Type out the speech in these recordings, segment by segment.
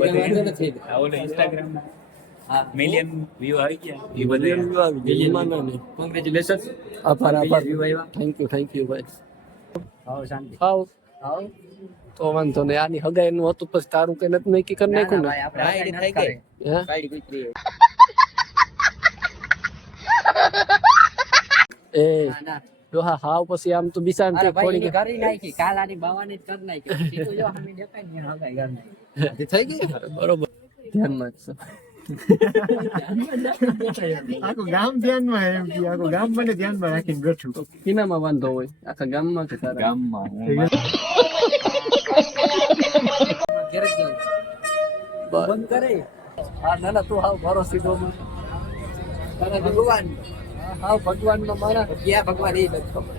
વાંધો નથી. ઓલો ઇન્સ્ટાગ્રામ હા, મિલિયન વ્યૂ આવી ગયા એ મિલિયન બધા વ્યૂ આવી ગયા. એમાં ના નહીં. કોંગ્રેચ્યુલેશન. આભાર આભાર. વ્યૂ આવ્યા. થેન્ક યુ ભાઈ. હાવ શાંતિ. હાવ હાવ તો વાંધો નહીં. આની હગાઈ નું હતું પછી તારું કઈ નથી નક્કી કરી નાખ્યું ને? ભાઈ આપણે રાઈડ નથી થઈ ગઈ. કરે. હે? ગાડી કૂતરી. એ ના ના. જો હા હાવ પછી આમ તો બિસાન અરે થી ભાઈ થોડી એની કરી નાખી. કાલાની બાવાની જ કરી નાખી. સીધું જો સામે દેખાય ને એનો હગાઈ કરી નાખી. થઈ ગઈ બરોબર. ધ્યાનમાં જ છે. આખું ગામ ધ્યાનમાં એમ કે આખું ગામ મને ધ્યાનમાં રાખીને બેઠું. તો કિનામાં વાંધો હોય આખા ગામમાં કે તારા ગામમાં ઘેર જ જાઉં. બસ. બંધ કરે. હા ના ના તું હાવ ભરો સીધો તારા ભગવાન. હાવ ભગવાનમાં મારા ક્યાં ભગવાન એ નથી ખબર.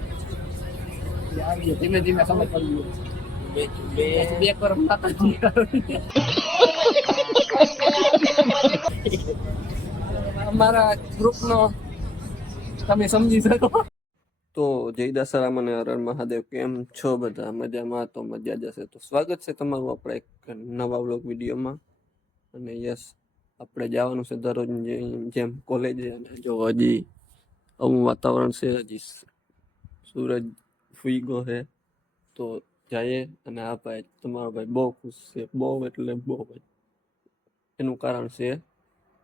ધીમે ધીમે સમજ પડી ગઈ. બે કરમ થતા જ અમારા ગ્રુપનો તમે સમજી શકો. તો જય દશરામ અને હર હર મહાદેવ. કેમ છો બધા? મજામાં? તો મજા જશે. તો સ્વાગત છે તમારું આપણે એક નવા વ્લોગ વિડીયોમાં. અને યસ, આપણે જવાનું છે દરરોજ જેમ કોલેજે. અને જો હજી આવું વાતાવરણ છે, હજી સૂરજ ફૂઈગો છે તો જઈએ. અને આ ભાઈ તમારો ભાઈ બહુ ખુશ છે, બહુ એટલે બહુ. એનું કારણ છે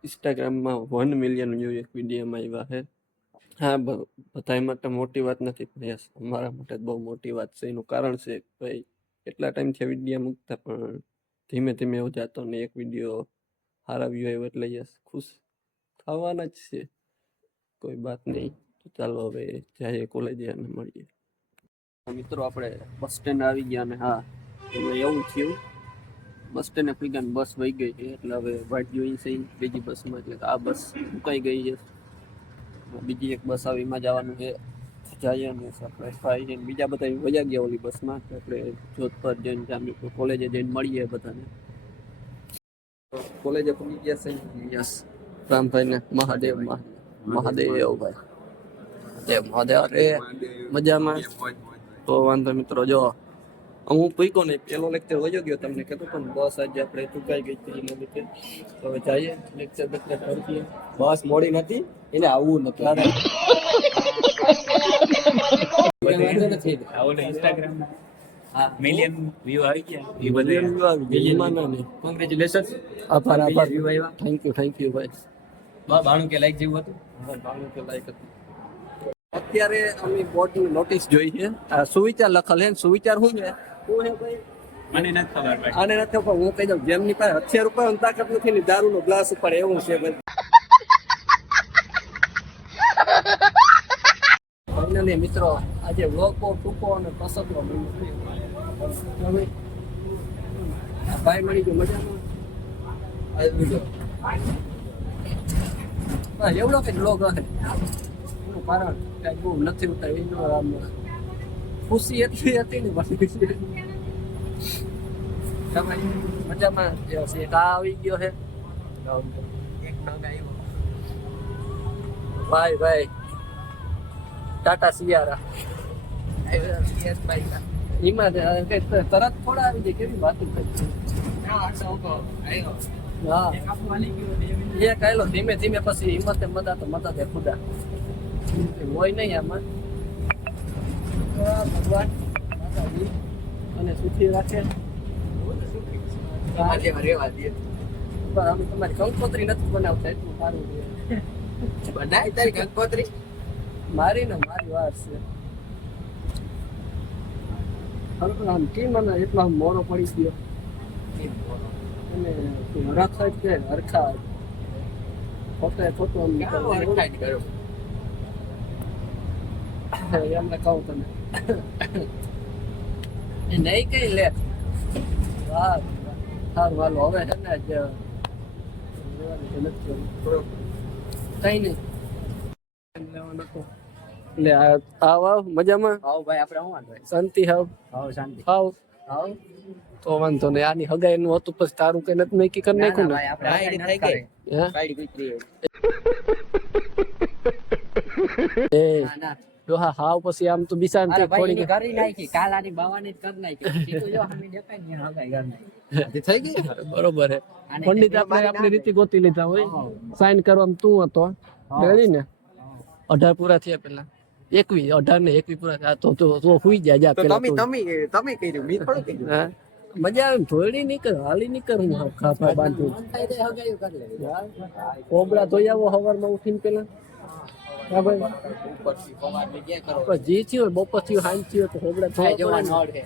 ઇન્સ્ટાગ્રામમાં 1 મિલિયન વ્યૂ એક વિડીયોમાં આવ્યા છે. હા, બધા માટે મોટી વાત નથી, પણ યસ અમારા માટે બહુ મોટી વાત છે. એનું કારણ છે ભાઈ એટલા ટાઈમથી વિડીયો મૂકતા પણ ધીમે ધીમે એવું જતો ને એક વિડીયો સારા વ્યૂ આવ્યો એટલે યસ ખુશ થવાના જ છે. કોઈ વાત નહીં. તો ચાલો હવે જઈએ કોલેજે અને મળીએ. મિત્રો આપણે બસ સ્ટેન્ડ આવી ગયા. અને હા, એવું થયું બસ સ્ટેન્ડે પી ગયા, બસ વહી ગઈ છે એટલે હવે વાટ જોઈ છે બીજી બસમાં. એટલે આ બસ મુકાઈ ગઈ છે, બીજી એક બસ આવી, એમાં જવાનું છે. જઈએ અને આપણે ફાઈ જઈને બીજા બધા વયા ગયા ઓલી બસમાં. આપણે જોધપર જઈને જામ્યું કોલેજે જઈને મળીએ બધાને. કોલેજે પહોંચી ગયા છે. યસ, રામભાઈને મહાદેવ મહાદેવ ભાઈ મહાદેવ અરે મજામાં. તો વાંધો મિત્રો, જો હું પૂછ્યો નહીં, પેલો લેક્ચર વયો ગયો તમને કહેતો પણ બસ આજે આપણે ચૂકાઈ ગઈ હતી એના લીધે. તો હવે જઈએ લેક્ચર બેક્ચર કરીએ. બસ મોડી નથી એને આવવું નથી. વાંધો નથી. ઓલો ઇન્સ્ટાગ્રામ હા, મિલિયન વ્યૂ આવી ગયા એ મિલિયન બધા વ્યૂ આવી ગયા. એમાં ના નહીં. કોંગ્રેચ્યુલેશન. આભાર આભાર. વ્યૂ આવ્યા. થેન્ક યુ ભાઈ. 92 કે લાઈક જેવું હતું. અત્યારે અમે બોર્ડની નોટિસ જોઈ છે. આ સુવિચાર લખેલ છે. સુવિચાર શું છે? શું છે ભાઈ? મને નથી ખબર ભાઈ. આને નથી ખબર. હું કહી દઉં, જેમની પાસે 80 રૂપિયાની તાકાત નથી ને દારૂનો ગ્લાસ ઉપર એવું છે ભાઈ. ફાઇનલી મિત્રો, આજે વ્લોગ બહુ ટૂંકો અને પસંદનો બન્યો. ભાઈ મળી ગયો મજામાં. હા, એવડો કંઈક વ્લોગ હશે. એનું કારણ કાંઈ બહુ નથી ઉતાર્યું. એનો આમ ખુશી એટલી હતી ને પછી તમે મજામાં. જે હશે એક આ આવી ગયો છે. એક ડગ આવ્યો. ભાઈ ટાટા સિયારા યસ ભાઈ. એમાં કઈ તરત થોડા આવી જાય. કેવી વાતો થઈ હા એ કહેલો ધીમે ધીમે પછી હિંમતે મદદ ખુદા હોય નહીં આમાં. ભગવાન માતાજી અને સુખી રાખે. રેવા દે. પણ અમે તમારી કંકોત્રી નથી બનાવતા એટલું સારું છે. બનાય તારી કંકોત્રી. મારી વાર છે. આમ કેમ મને એટલો આમ મોડો પડી ગયો. અને હરખા છે હરખા ખોટો એમને કહું તમે એ નહીં કઈ લે. વાહ સારું હાલો હવે છે ને જ કઈ નહીં લેવાનો તો. એટલે આવ મજામાં? આવ ભાઈ આપણે શું વાંધો? શાંતિ હાવ આવ શાંતિ. હાવ આવ. તો વાંધો નહીં. આની હગાઈ નું હતું પછી તારું કઈ નથી નક્કી કરી નાખ્યું ને? ભાઈ આપણે રાઈડ નથી થઈ કરે. હે? ગાડી કૂતરી. એ ના ના. ડોહા હાવ પછી આમ તો બિસાન અરે ભાઈ થોડી એની કરી નાખી કાલાની બાવાની જ કરી નાખી સીધું જો અમે દેખાય ને હગાઈ કરી નાખી થઈ ગઈ બરોબર હે પંડિત આપણે આપણી રીતે ગોતી લીધા હોય સાઈન કરવામાં તું હતો રેડી ને 18 પૂરા થયા પેલા 21 18 ને 21 પૂરા થયા તો હુઈ જાય જા પેલા તમે કર્યું મી થોડું કર્યું હા મજા આવે થોડી નહીં કર હાલી નહીં કરું હું ખાફા બાંધું થઈ જાય હગાઈ કરી લે કોબળા ધોઈ આવો સવારમાં ઉઠીને પેલા હા ભાઈ ઉપરથી પવારની કે કરો પણ જે થયું બપોર થયું હાંજ થયું તો કોબળા થાય ધોવા જવા નોડ છે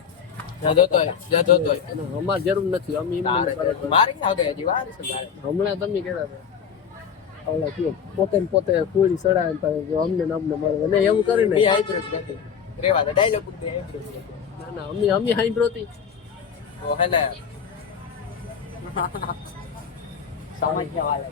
જા જોતો અમારે જરૂર નથી અમે એમને મારી હગાઈ હજી વાર છે મારે હમણાં તમે કહેતા હતા ઓલા કયો પોતે પૂરી સડાય ને અમને ને અમને મળે અને એવું કરીને બે આઈબ્રોસ નથી રેવા દે ડાયલોગ પૂછે આઈબ્રોસ ના અમે હાઈબ્રોતી તો હે ને સમજને વાળા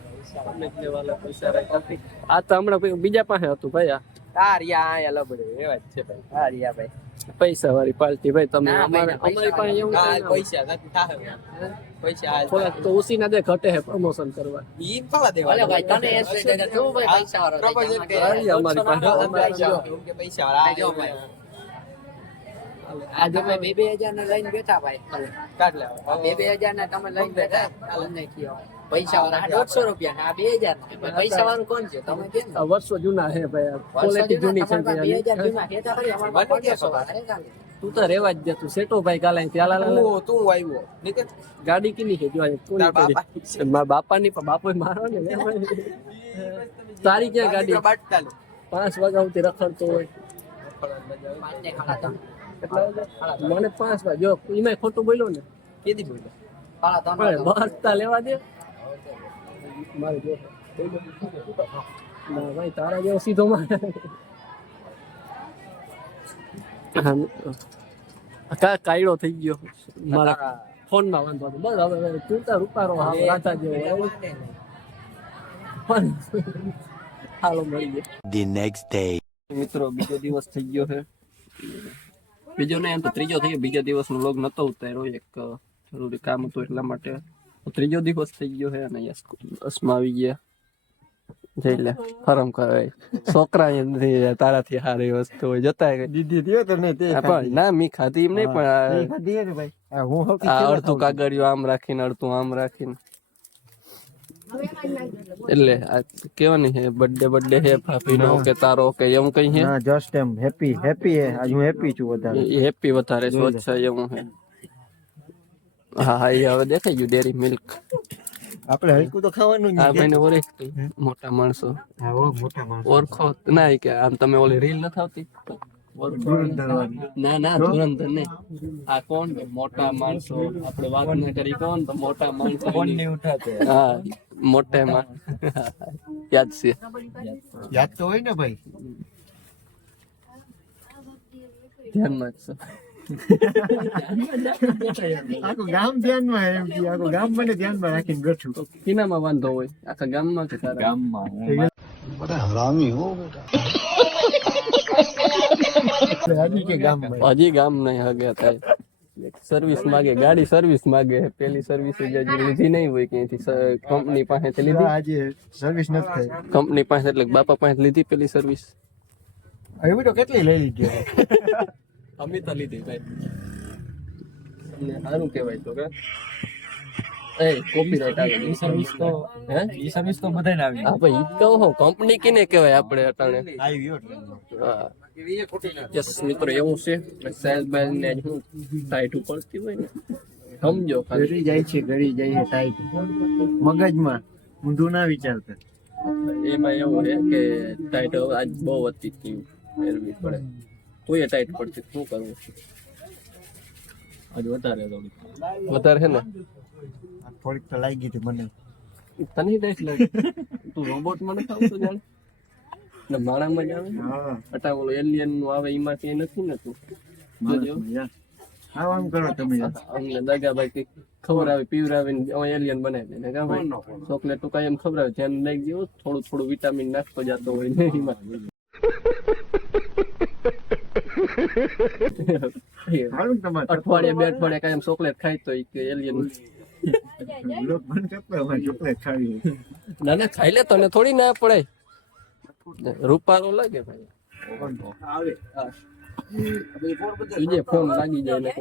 આ તો હમણાં બીજા પાસે હતું ભાઈ આ તારિયા આયા લબડે એવા જ છે ભાઈ તારિયા ભાઈ પૈસા વાળી પાર્ટી ભાઈ તમે ના ભાઈ, અમારી પાસે એવું ના, કાંઈ ના હોય. પૈસા નથી થાય પૈસા આ થોડાક તો ઉસી ના દે ઘટે હે પ્રમોશન કરવા ઈ થોડા દેવા અલે ભાઈ તને એ છે કે તું ભાઈ પૈસા વાળો પ્રપોઝલ કરી અમારી પાસે કે પૈસા વાળા આજે મેં 2000 ને લઈને બેઠા ભાઈ કાઢ લે 2000 ને તમે લઈને બેઠા તમને કયો પૈસા વાળા 150 રૂપિયા ના 2000 પૈસા વાળું કોણ છે તમે કેમ આ વર્ષો જૂના હે ભાઈ ક્વોલિટી જૂની છે 2000 જૂના કેતા ખરી અમાર 500 વાળા તું તો રેવા જ દે તું સેટો ભાઈ કાલે ત્યાં લાલા તું આવ્યો નિકેત ગાડી કિની છે જો આ કોની પડી મારા બાપાની પણ બાપોય મારો ને તારી ક્યાં ગાડી 5 વાગ્યા સુધી રખડતો હોય કેટલા વાગે મને 5 વાગે જો એમાં ખોટું બોલ્યો ને કેદી બોલ્યો બસતા લેવા દે મારે જો ના ભાઈ તારા જેવો સીધો મારે કાયડો થઈ ગયો મારા ફોન માં વાંધો હતો બસ હવે તું તાર રૂપારો રાતા જેવો હાલો મળી ગયો The next day. મિત્રો બીજો દિવસ થઈ ગયો છે બીજો ને એમ તો ત્રીજો થઈ ગયો બીજા દિવસ નો વ્લોગ નતો ઉતાર્યો એક જરૂરી કામ હતું એટલા માટે ત્રીજો દિવસ થઈ ગયો છે અને બસમાં આવી ગયા જઈ લે ફરમ કરે છોકરા નથી તારાથી સારી વસ્તુ હોય જતા દીદી દિયો તો નહીં તે પણ ના મી ખાધી એમ નહીં પણ દીએ ને ભાઈ હું હોકી આ અડધું કાગળિયું આમ રાખીને અડધું આમ રાખીને એટલે આ કેવાની છે બર્થડે હે ભાભીનો કે તારો કે એમ કઈ છે ના જસ્ટ એમ હેપી હે આજ હું હેપી છું વધારે એ હેપી વધારે સ્વચ્છ એવું છે હા હા એ હવે દેખાઈ ગયું ડેરી મિલ્ક આપણે હલકું તો ખાવાનું આ ભાઈને ઓળખ મોટા માણસો હા ઓ મોટા માણસ ઓળખો ના કે આમ તમે ઓલી રીલ નથી આવતી ના ધુરંધર નહીં આ કોણ મોટા માણસો આપણે વાત ના કરી કોણ તો મોટા માણસો હા મોટા માં યાદ છે યાદ તો હોય ને ભાઈ ધ્યાનમાં જ આખું ગામ ધ્યાનમાં એમ કે આખું ગામ મને ધ્યાનમાં રાખીને બેઠું તો કિનામાં વાંધો હોય આખા ગામમાં કે તારા ગામમાં હજી કે ગામમાં હજી ગામ નહીં હગે થાય સર્વિસ માગે ગાડી સર્વિસ માગે પેલી સર્વિસ હજી લીધી નહીં હોય ક્યાંથી કંપની પાસેથી લીધી આજે સર્વિસ નથી થઈ કંપની પાસે એટલે બાપા પાસે લીધી પેલી સર્વિસ એવી તો કેટલી લઈ લીધી અમે તો લીધી ભાઈ તમને સારું કહેવાય તો કે એ કોપીરાઈટ આવે ઈ સર્વિસ તો હે ઈ સર્વિસ તો બધાને આવી હા ભાઈ ઈ તો હો કંપની કિને કહેવાય આપણે અટાણે હા યસ મિત્રો એવું છે સેલ બેલ ને હું ટાઈટ ઉપરથી હોય ને સમજો ગળી જાય છે ટાઈટ મગજમાં ઊંધું ના વિચારતા એમાં એવું છે કે ટાઈટ આજ બહુ વધતી હતી ફેરવી પડે તો એ ટાઈટ પડતી શું કરવું આજ વધારે છે ને થોડીક તો લાગી હતી મને તને ટાઈટ લાગે તું રોબોટ મને ખાવતો જાણ ને મારામાં જ આવે અટા ઓલો એલિયન નું આવે એમાંથી નથી ને તું જોજો આમ કરો તમે અમને દગાભાઈ કઈ ખબર આવે પીવરાવે એલિયન બનાવી દે કા ભાઈ ચોકલેટ તો કઈ એમ ખબર આવે ધ્યાન લઈ ગયો થોડું વિટામિન નાખતો જતો હોય ને એમાં અઠવાડિયે બે અઠવાડિયે કઈ એમ ચોકલેટ ખાય તો એલિયન ચોકલેટ ખાવી ના ખાઈ લે તને થોડી ના પડાય રૂપારો લાગે ભાઈ બીજે ફોન લાગી જાય ને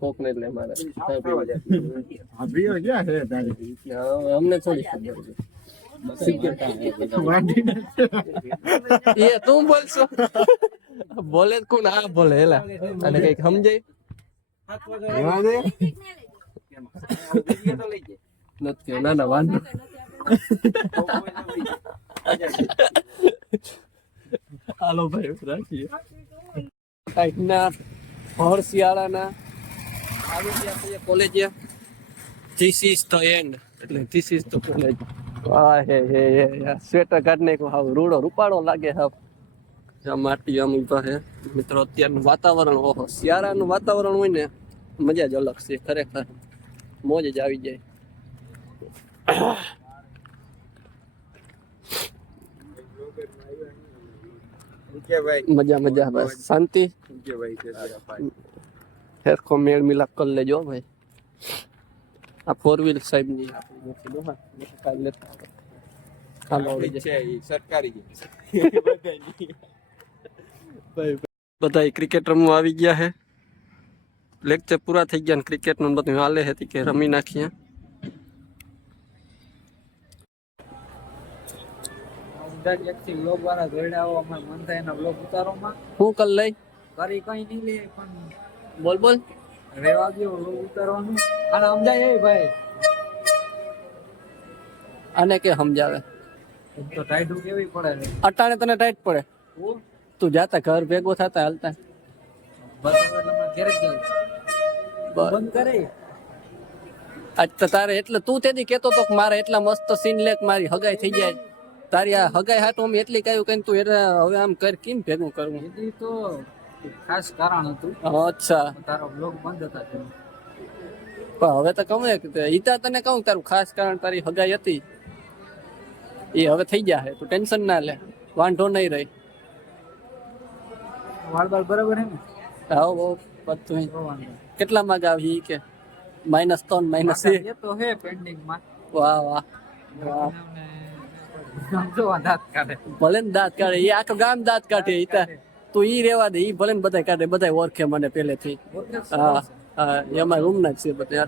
કોકને એટલે મારે ભાભીઓ ક્યાં છે તારી અમને થોડી ખબર છે એ તું બોલશો બોલે જ કોણ આ બોલે હેલા અને કઈક સમજાય નથી ના ના વાંધો હાલો ભાઈ રાખીએ કઈકના ભર શિયાળાના આવી ગયા છીએ college this is the and એટલે ધીસ ઇઝ ધ કોલેજ આ હે સ્વેટર કાઢ નાખ્યો હાવ રૂડો રૂપાળો લાગે હાવ માટી આમ ઉભા છે મિત્રો અત્યારનું વાતાવરણ ઓહો શિયાળાનું વાતાવરણ હોય ને મજા જ અલગ છે ખરેખર મોજ જ આવી જાય મજા બસ શાંતિ હેરખો મેળ મિલાપ કરી લેજો ભાઈ આ 4 વ્હીલ સાહેબ ની બધા ક્રિકેટ રમવા આવી ગયા હે લેક્ચર પૂરા થઈ ગયા ક્રિકેટ નું બધું હાલે હતી કે રમી નાખીએ હું કર લઈ કરી કઈ નહીં લે પણ બોલ બોલ રેવા દો લોગ ઉતારવાનું અને સમજાય એ ભાઈ આને કે સમજાવે તો ટાઈટ કેવી પડે ને અટાણે તને ટાઈટ પડે તું જાતા ઘર ભેગો થતા હાલતા બસ એટલે મને ઘેર જ જવું. બંધ કરે આજ તો તારે એટલે તું તેથી કેતો તો કે મારે એટલા મસ્ત સીન લે કે મારી હગાઈ થઈ જાય તારી આ હગાઈ હાટો અમે એટલી કહ્યું કે તું એટલે હવે આમ કર કેમ ભેગું કરવું એથી તો ખાસ કારણ હતું અચ્છા તારો બ્લોગ બંધ હતા તેમ. પણ હવે તો કહું કે ઈતા તને કહું તારું ખાસ કારણ તારી હગાઈ હતી એ હવે થઈ જાય તું ટેન્શન ના લે વાંધો નહીં રહી વાળ બાળ બરાબર હે ને આવો બહુ બધું તો વાંધો કેટલા માગ આવી કે -3 -1 એ તો હે પેન્ડિંગ માં વાહ વાહ વાહ સમજો દાંત કાઢે ભલે ને દાંત કાઢે એ આખું ગામ દાંત કાઢે ઈતા તું ઈ રેવા દે ઈ ભલે ને બધા કાઢે બધા ઓળખે મને પહેલેથી હા હા એ અમારા રૂમ ના જ છે બધા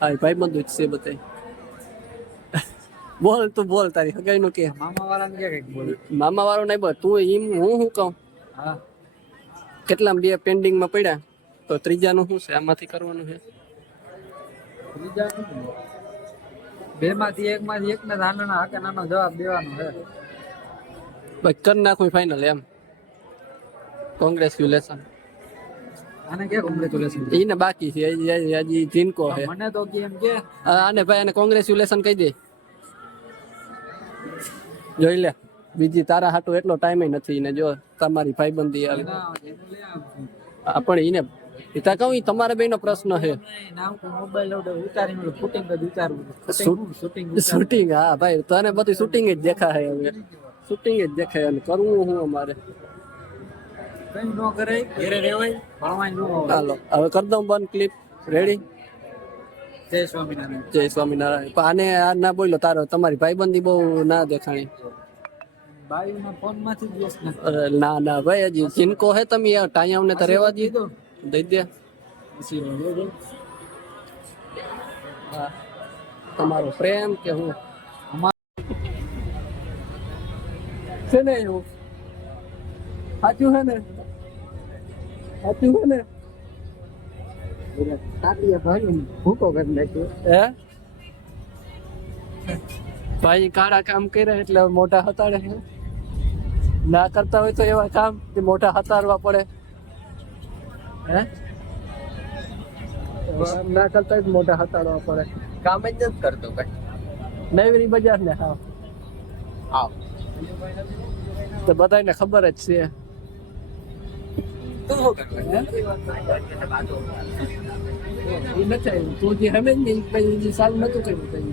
હા ભાઈ બંધુ જ છે બધા બોલ તું બોલ તારી હગાઈ નું કે મામા વાળાને કે કઈક બોલ મામા વાળો નહીં બોલ તું એમ હું કહું હા કેટલા 2 પેન્ડિંગ માં પડ્યા તો ત્રીજાનું શું છે આમાંથી કરવાનું છે બીજા બે માંથી એકને નાના હાકે નાનો જવાબ દેવાનો છે બસ કરી નાખું ફાઇનલ એમ કોંગ્રેચ્યુલેશન આને કે કોંગ્રેચ્યુલેશન એને બાકી છે હજી જીનકો છે મને તો કેમ કે આને ભાઈ આને કોંગ્રેચ્યુલેશન કહી દે જોઈ લે બીજી તારા હાટુ એટલો ટાઈમ નથી ને જો તમારી ભાઈબંધી આવી પણ એને પિતા કહું ઈ તમારા બેનો પ્રશ્ન છે મોબાઈલ ઉતારીને ફૂટિંગ જ ઉતારવું શૂટિંગ શૂટિંગ હા ભાઈ તને બધું શૂટિંગ જ દેખાય હવે શૂટિંગ જ દેખાય અને કરવું હું અમારે કઈ ન કરે ઘેરે રહેવાય ભણવાય ન હોય હાલો હવે કરી દઉં બંધ ક્લિપ રેડી જય સ્વામિનારાયણ જય સ્વામિનારાયણ પણ આને આ ના બોલ્યો તારો તમારી ભાઈબંધી બહુ ના દેખાણી બાયુના ફોન માંથી જ ને અરે ના ના ભાઈ હજી જીનકો હે તમે ટાઈમ ને તો રહેવા દીધો દઈ દે પછી હા તમારો પ્રેમ કે હું છે ને એવું સાચું હે ને સાચું હે ને કાટીએ ભાઈ ભૂકો કરી નાખ્યો હે ભાઈ કાળા કામ કર્યા એટલે મોટા હતાડે છે ના કરતા હોય તો એવા કામ કે મોટા હતારવા પડે હે ના કરતા હોય તો મોટા હતાડવા પડે કામ જ નથી કરતો કઈ નવરી બજાર ને હા આવ તો બધાને ખબર જ છે તું શું કરે એ નથી આવ્યું તું જે હમે જ નહીં કઈ સારું નતું કર્યું કઈ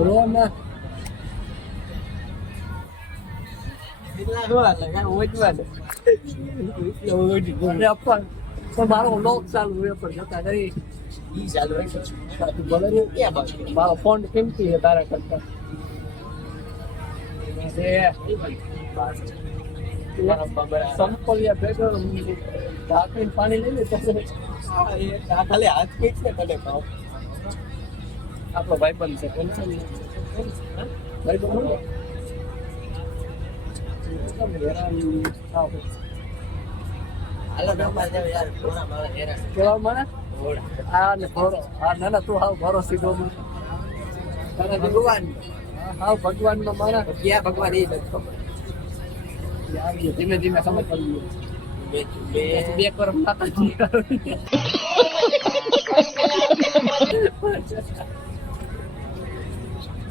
રોના મારો લોક ચાલુ વેપર જતા રહી મારો ફોન કિંમતી છે તારા કરતા સંપલિયા ભેગો ઢાંકીને પાણી લઈ લે તો ખાલી હાથ પીટ છે તને ભાવ આપણો ભાઈબંધ છે ટેન્શન નહીં. ભાઈબંધ હોય હાલો નંબર જાવ યાર ઘોડા મારે હેરા કેવા મને ઘોડા આ ને ભરો આ ના ના તું હાવ ભરો સીધો મને તારા જેવું ભગવાન હાવ ભગવાનનો મારા ક્યાં ભગવાન એ નથી ખબર આવીએ ધીમે ધીમે સમજ પડી બે ગઈ બે કર માતાજી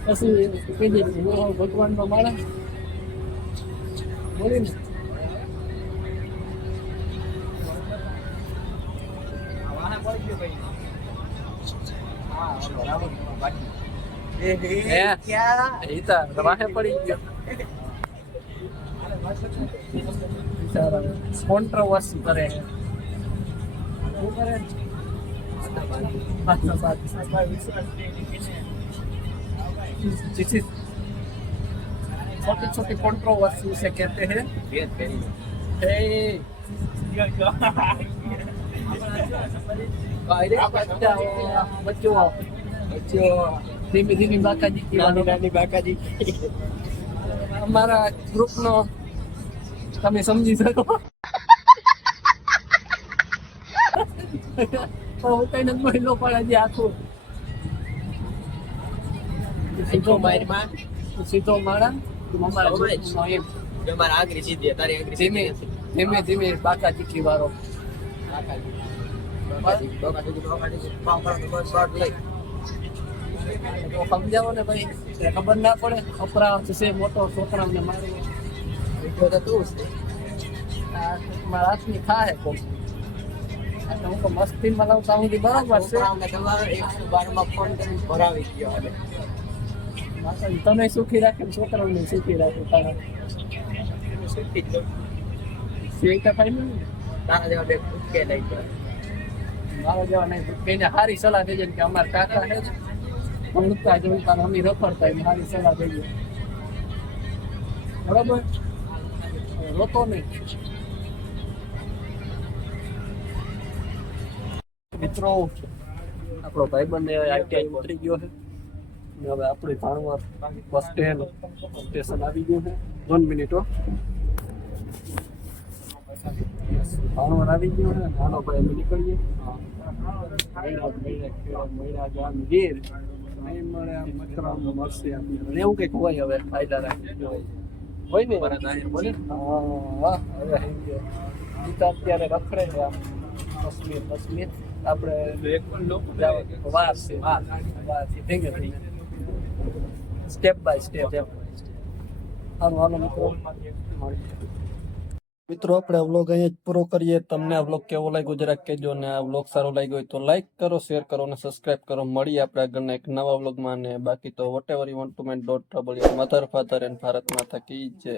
પછી કહી દે હું હાવ ભગવાનનો મારા બોલીને વાહે પડી ગયો કોન્ટ્રોવર્સી કરે શું કરે छोटी छोटी कंट्रोवर्सी उसे कहते हैं बच्चों धीमी धीमी बाकाजी की નાની બાકાજી અમારા ગ્રુપ નો તમે સમજી શકો હું કઈ નથી મહિલો પણ હજી આખું સીધો મારમાં સીધો મારા અમારા સમજ. ગ્રુપનો એમ જો મારા આંગળી સીધી તારી આંગળી ધીમે ધીમે ધીમે બાકાજી કી વારો બાકાજી પાવ પર બસ શોટ લઈ તો સમજાવો ને ભાઈ એટલે ખબર ના પડે અપરાધ છે મોટો છોકરાઓને મારવો વિડિયો તો તું છે આ મારા હાથની ખાહે કોક આ તો હું તો મસ્તીમાં લાવતા હું બરાબર છે છોકરાઓને તમારે 112 માં ફોન કરીને ભરાવી ગયો હવે માતાજી તને સુખી રાખે ને છોકરાઓને સુખી રાખે તારા સુખી જ સેટા ફાઈ ને તારા જેવા બે ભૂકે લઈ ગયો મારો જેવા નહીં એને સારી સલાહ દેજે ને કે અમારા કાકા છે ભણતા જોઈ તારા અમી રખડતા એને સારી સલાહ દેજે બરાબર રોતો નહીં મિત્રો આપણો ભાઈબંધ આઈટીઆઈ ઉતરી ગયો છે ને હવે આપણે ભાણવર બસ સ્ટેશન આવી ગયું છે 1 મિનિટ ભાણવર આવી ગયું છે નાનો ભાઈ અમે નીકળીએ મહિના ગામ ગીર નહીં મળે આમ મકરામ મળશે આપણને એવું કંઈક હોય હવે ફાયદા રાખી હોય ને બોલે હા હવે આવી ગયો ઈ તો અત્યારે રખડે છે આમ કશ્મીર આપણે વાર છે વાર છે ધીમે ધીમે સ્ટેપ બાય સ્ટેપ હાલો હાલો મિત્રો આપણે આ વ્લોગ અહીંયા જ પૂરો કરીએ. તમને આ વ્લોગ કેવો લાગ્યો જરાક કહેજો ને આ વ્લોગ સારો લાગ્યો હોય તો લાઈક કરો, શેર કરો અને સબસ્ક્રાઇબ કરો. મળીએ આપણે આગળના એક નવા વ્લોગમાં ને બાકી તો whatever you want to make ડોટ trouble your mother father and Bharat માતા કી જય.